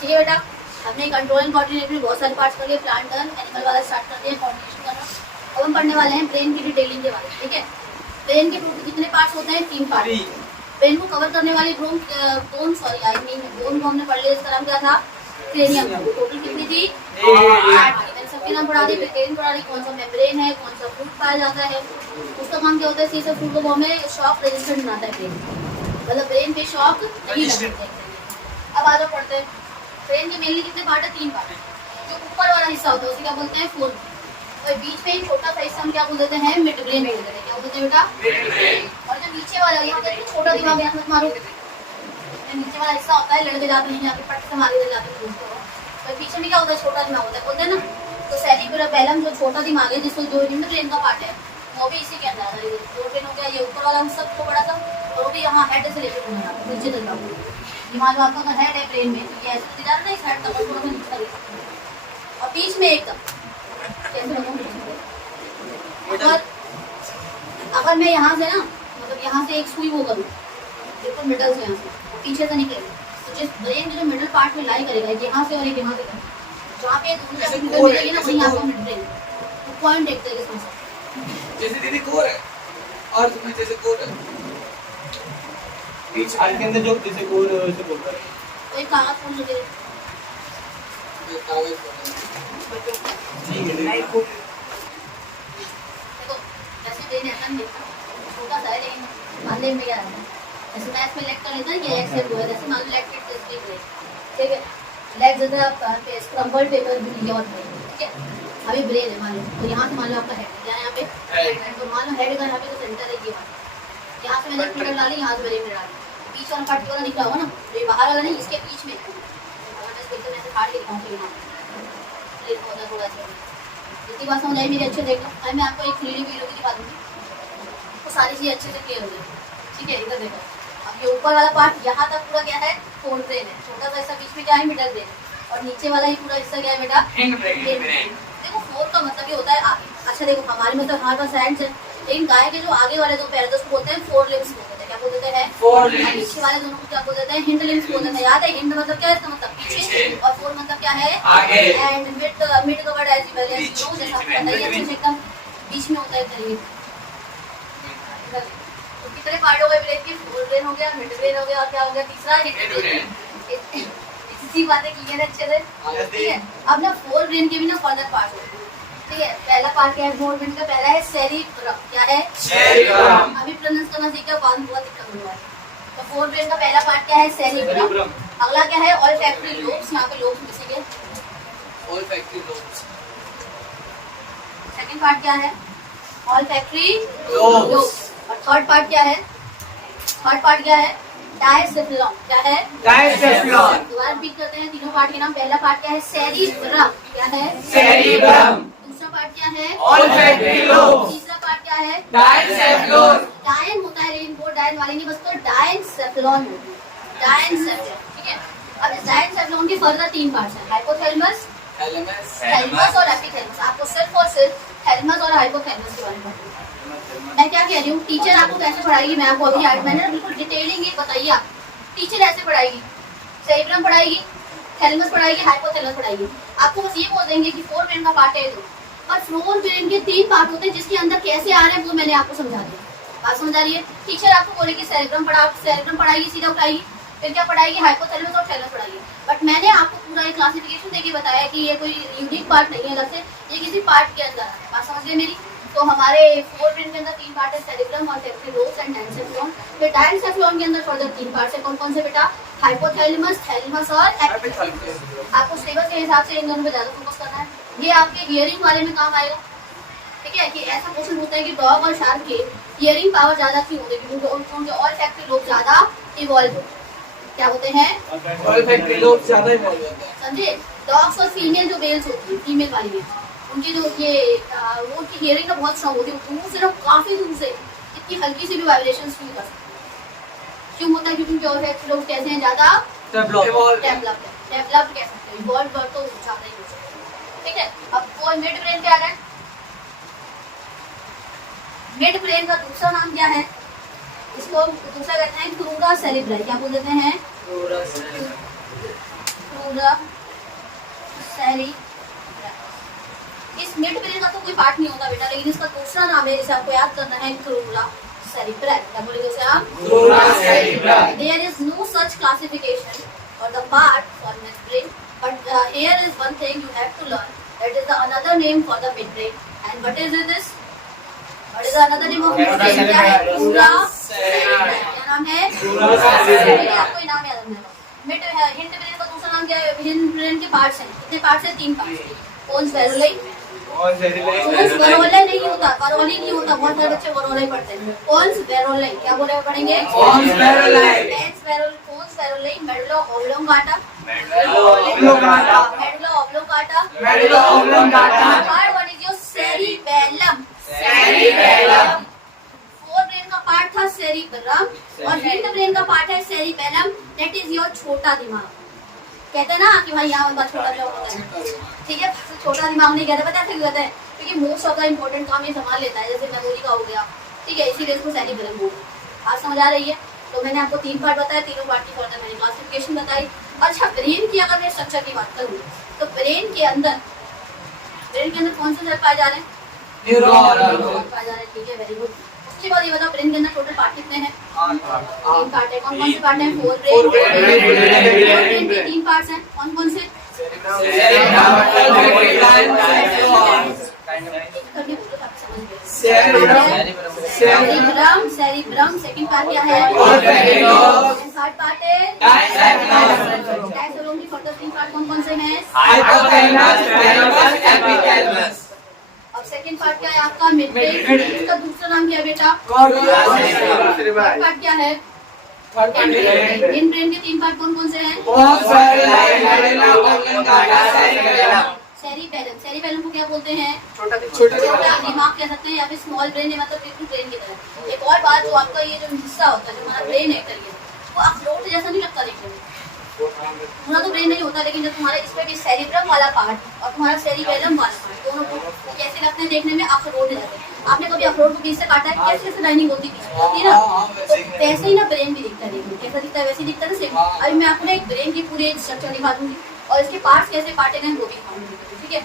ठीक है बेटा, हमने कंट्रोल एंड कोऑर्डिनेट में बहुत सारे पार्ट्स कर लिए, प्लांट डन, एनिमल वाला स्टार्ट कर दिया, कोऑर्डिनेशन करना। अब हम पढ़ने वाले हैं ब्रेन की डिटेलिंग के बारे में। ठीक है, ब्रेन के टोटल कितने पार्ट्स होते हैं? 3 पार्ट। ब्रेन को कवर करने वाली बोन को हमने पढ़ लिया, इसका नाम क्या था? क्रेनियम। टोटल कितनी थी? 8। सबके नाम पढ़ा दिए, ब्रेन पढ़ा दी, कौन सा मेम्ब्रेन है, कौन सा फ्लूइड पाया जाता है, उसका काम क्या होता है? सीसे फ्लूइड को हमें शॉक रेजिस्टेंट बनाता है ब्रेन, मतलब ब्रेन पे शॉक नहीं लगता। अब आगे पढ़ते हैं, ब्रेन के मेनली कितने पार्ट है? 3 पार्ट। जो ऊपर वाला हिस्सा होता है उसे क्या बोलते हैं? फोर। और बीच में छोटा सा हिस्सा हम क्या बोल देते हैं? मिड ब्रेन बोल देते हैं। क्या बोलते हैं बेटा? और जो नीचे वाला, यहाँ पे छोटा दिमाग, यहाँ मत मारो, नीचे वाला हिस्सा होता है, लड़के जाते हैं यहाँ पे पट से मारे जाते हैं, और पीछे में क्या होता है? छोटा दिमाग होता है, बोलते हैं ना। तो सेरिबेलम जो छोटा दिमाग है, जिसको जो मिड ब्रेन का पार्ट है, वो भी इसी के अंदर आता है। दो ब्रेन हो गया, ये ऊपर वाला हिस्सा तो बड़ा सा, और वो भी यहाँ हेड से लेकर नीचे तक लागू। दिमाग जो आपका हेड है ब्रेन में, ये ऐसे सीधा ना, इस हेड तक थोड़ा सा नीचे तक, और बीच में एकदम अगर मैं यहाँ से ना, मतलब यहाँ से एक सुई वो करूँ बिल्कुल मिडल से, यहाँ से पीछे से निकले, तो जिस ब्रेन के जो मिडल पार्ट में लाई करेगा, यहाँ से और एक यहाँ से, जहाँ पे दोनों मिलेगी ना, वहीं आपका मिड ब्रेन पॉइंट एक तरीके से। जैसे दीदी कोर है और तुम्हें जैसे कोर है, बीच के अंदर जो जैसे कोर है वैसे बोलता है। तो एक कागज खोल लो, ठीक है। देखो ऐसे ब्रेन ऐसा नहीं होता, छोटा सा है, लेकिन मानने में क्या है, ऐसे मैथ में लेग कर लेता है कि एक्स है, वो है, जैसे मान लो लेग फिट टेस्ट ब्रेन, ठीक है, लेग जैसा पे स्क्रम्बल पेपर भी लिया होता है, ठीक है। अभी ब्रेन है मान लो, तो यहाँ से मान लो आपका हेड, यहाँ पे हेड, तो मान लो हेड का यहाँ पे तो सेंटर है, ये यहाँ से मैंने फिगर डाली, यहाँ से मैंने फिगर डाली, बीच वाला पार्ट वाला निकला होगा ना, तो ये बाहर वाला नहीं, इसके बीच में ऐसे फाड़ के दिखाऊंगी यहाँ थोड़ा सा। इतनी बात समझ आई मेरी? अच्छे देख लो, मैं आपको एक 3D वीडियो की दिखा दूँगी, तो सारी चीज़ें अच्छे से क्लियर हो जाएगी। ठीक है, इधर देखो, अब ये ऊपर वाला पार्ट यहाँ तक पूरा क्या है? फोर ब्रेन है, छोटा सा हिस्सा बीच में क्या है? मिडल ब्रेन, और नीचे वाला ही पूरा हिस्सा क्या है बेटा? Hind brain. देखो फोर का मतलब ये होता है आगे। अच्छा देखो, हमारे मतलब हमारे पास हैंड्स है, लेकिन गाय के जो आगे वाले 2 पैर उसको बोलते हैं फोर लिम्स बोलते हैं। क्या बोल देते हैं? Four limbs. पीछे वाले दोनों को क्या बोल देते हैं? हिंड लिम्स बोल देते हैं। याद है हिंड मतलब क्या है? इसका मतलब पीछे, और फोर मतलब क्या है? आगे। एंड मिड का word as well as no, जैसा आपको पता ही है, एकदम बीच में होता है करीब। तो कितने पार्ट हो गए ब्रेन के? फोर ब्रेन हो गया, मिड ब्रेन हो गया, और क्या हो गया तीसरा? Hind brain. इसी बातें क्लियर है अच्छे से? ठीक है, अब ना फोर ब्रेन के भी ना फर्दर पार्ट होते हैं। ठीक है, पहला पार्ट क्या है फोर ब्रेन का? पहला है सेरिब्रम। क्या है? सेरिब्रम। अभी प्रोनाउंस करना सीखा, बाद में बहुत दिक्कत हो रहा है। तो फोर ब्रेन का पहला पार्ट क्या है? सेरिब्रम। अगला क्या है? Olfactory lobes. यहाँ पे लोब्स मिलेंगे, ऑल्फैक्टरी लोब्स। सेकंड पार्ट क्या है? Olfactory lobes. लोब्स। और थर्ड पार्ट क्या है? थर्ड पार्ट क्या है? डायसेफ्लॉन। क्या है? डायसेफ्लॉन। दोबारा रिपीट करते हैं तीनों पार्ट के नाम। पहला पार्ट क्या है? सेरिब्रम। क्या है? सेरिब्रम। दूसरा पार्ट क्या है? Olfactory lobes. तीसरा पार्ट क्या है? डायसेफ्लॉन। डायन होता है, लेकिन वो डायन वाले नहीं, बस तो डायसेफ्लॉन होती है, डायसेफ्लॉन। ठीक है, अब इस डायसेफ्लॉन के फर्दर 3 पार्ट्स हैं, हाइपोथैलेमस, थैलेमस और एपिथैलेमस। आपको सिर्फ और सिर्फ थैलेमस और हाइपोथैलेमस के बारे में पढ़ना है। मैं क्या कह रही हूँ, टीचर आपको कैसे पढ़ाएगी? मैं आपको अभी मैंने ना बिल्कुल डिटेलिंग ये बताइए। आप टीचर ऐसे पढ़ाएगी, सेरिब्रम पढ़ाएगी, थैलेमस पढ़ाएगी, हाइपोथैलेमस पढ़ाएगी। आपको बस ये बोल देंगे कि फोर ब्रेन का पार्ट है तो, और फोर ब्रेन के 3 पार्ट होते हैं, जिसके अंदर कैसे आ रहे हैं वो मैंने आपको समझा दिया। बात समझ आ रही है? टीचर आपको बोलेगी सेरिब्रम पढ़ाएगी, सीधा उठाएगी, फिर क्या पढ़ाएगी? हाइपोथैलेमस और थैलेमस पढ़ाएगी। बट मैंने आपको पूरा एक क्लासिफिकेशन देके बताया कि ये कोई यूनिक पार्ट नहीं है अलग से, ये किसी पार्ट के अंदर है। बात समझ गए मेरी? तो हमारे फोर ब्रेन के अंदर 3 पार्ट है, सेरिब्रम, ऑल्फैक्टरी लोब्स एंड डायसेफ्लॉन। फिर डायसेफ्लॉन के अंदर फर्दर 3 पार्ट्स है। कौन कौन से बेटा? हाइपोथैलेमस, थैलेमस और एपिथैलेमस। आपको सिलेबस के हिसाब से इन दोनों पे ज्यादा फोकस करना है। ये आपके हियरिंग वाले में काम आएगा। ठीक है, कि ऐसा क्वेश्चन होता है कि डॉग और शार्क के हियरिंग पावर ज्यादा क्यों होती है? क्योंकि उनके ऑल्फैक्टरी लोब ज्यादा इवॉल्व होते हैं। क्या होते हैं? ऑल्फैक्टरी लोब्स ज्यादा इवॉल्व होते हैं। समझे? डॉग्स और फीमेल जो मेल्स होती है, फीमेल वाली मेल्स, उनकी जो ये वो उनकी हियरिंग ना बहुत स्ट्रांग होती है। दूर से ना, काफी दूर से इतनी हल्की सी भी वाइब्रेशंस फील कर सकते हैं। क्यों होता है? क्योंकि उनके ऑल्फैक्टरी लोब कैसे हैं? ज्यादा डेवलप्ड कह सकते हैं, इवॉल्व तो ज्यादा ही हो सकते हैं। ठीक है, अब वो मिड ब्रेन पे आ गए। मिड ब्रेन का दूसरा नाम क्या है? इसको दूसरा कहते हैं क्रूरा सेरिब्रम। क्या बोल देते हैं? करूला सेरिब्रम। इस मिड ब्रेन का तो कोई पार्ट नहीं होता बेटा, लेकिन इसका दूसरा नाम है जिसे आपको याद करना है करूला सेरिब्रम। क्या बोलेंगे उसे आप? करूला cerebrum. There is no such classification for the part for midbrain, but here is one thing you have to learn. That is the another name for the midbrain. And what is this? What is the another name of midbrain? क्या है? करूला cerebrum. क्या नाम है? करूला cerebrum. ये आपको नाम याद रखना है। मिड हिंड ब्रेन का दूसरा नाम क्या है? हिंड ब्रेन के पार्ट्स हैं। कितने पार्ट्स हैं? 3 पार्ट्स। पोन्स वेरुले। पोन्स वेरुले नहीं होता, वरोली नहीं होता। बहुत सारे बच्चे वरोले पढ़ते हैं। पोन्स वेरुले। क्या बोले पढ़ेंगे? Pons varolii. Pons varolii. Medulla oblongata. Medulla oblongata. Medulla oblongata. Medulla oblongata. Third one is your cerebellum. Cerebellum. Fore brain का पार्ट था सेरिब्रम और हिंड ब्रेन का पार्ट है सेरिबेलम। दैट इज योर छोटा दिमाग। कहते हैं ना कि भाई यहाँ बस छोटा दिमाग होता है, ठीक है? छोटा दिमाग नहीं कहते, पता है क्यों कहते हैं? क्योंकि मोस्ट ऑफ द इम्पोर्टेंट काम ये संभाल लेता है, जैसे मेमोरी का हो गया, ठीक है? इसीलिए इसको सेरिब्रम बोलते हैं। आज समझ आ रही है? तो मैंने आपको 3 पार्ट बताया, तीनों पार्ट की फर्दर मैंने क्लासिफिकेशन बताई। अच्छा, ब्रेन की अगर मैं स्ट्रक्चर की बात करूँ तो ब्रेन के अंदर कौन से सेल पाए जा रहे हैं? न्यूरॉन पाए जा रहे हैं, ठीक है? Very good. उसके बाद ये बताओ ब्रेन के अंदर टोटल पार्ट कितने हैं? 3 पार्ट है। कौन कौन से पार्ट हैं? 4 ब्रेन के 3 पार्ट्स हैं। कौन कौन से? सेरिब्रम। सेरिब्रम। सेकंड पार्ट क्या है? थर्ड पार्ट है डायसेप्लोन की फर्दर 3 पार्ट कौन कौन से हैं? Hypothalamus, thalamus, epithalamus. अब सेकंड पार्ट क्या है आपका? मिडब्रेन। इसका दूसरा नाम क्या है बेटा? थर्ड पार्ट क्या है? इन ब्रेन के 3 पार्ट कौन कौन से हैं? सेरिबेलम। सेरिबेलम को क्या बोलते हैं? छोटा दिमाग कह सकते हैं या फिर स्मॉल ब्रेन है, मतलब बिल्कुल ब्रेन की तरह। एक और बात, जो आपका ये जो हिस्सा होता है, जो हमारा ब्रेन है करिए, वो अखरोट जैसा नहीं लगता देखने में। पूरा तो ब्रेन नहीं होता, लेकिन जब तुम्हारे इसमें भी सेरिब्रम वाला पार्ट और तुम्हारा सेरिबेलम वाला पार्ट, दोनों को कैसे लगते हैं देखने में? अखरोट जैसे। आपने कभी अखरोट को बीच से काटा है? कैसे कैसे लाइनिंग होती है ना? तो वैसे ही ना ब्रेन भी दिखता है देखने में। कैसा दिखता है? वैसे दिखता है ना, सेम। अभी मैं आपको एक ब्रेन की पूरी स्ट्रक्चर दिखा दूंगी और इसके पार्ट्स कैसे काटे गए वो भी दिखाऊंगी, ठीक है?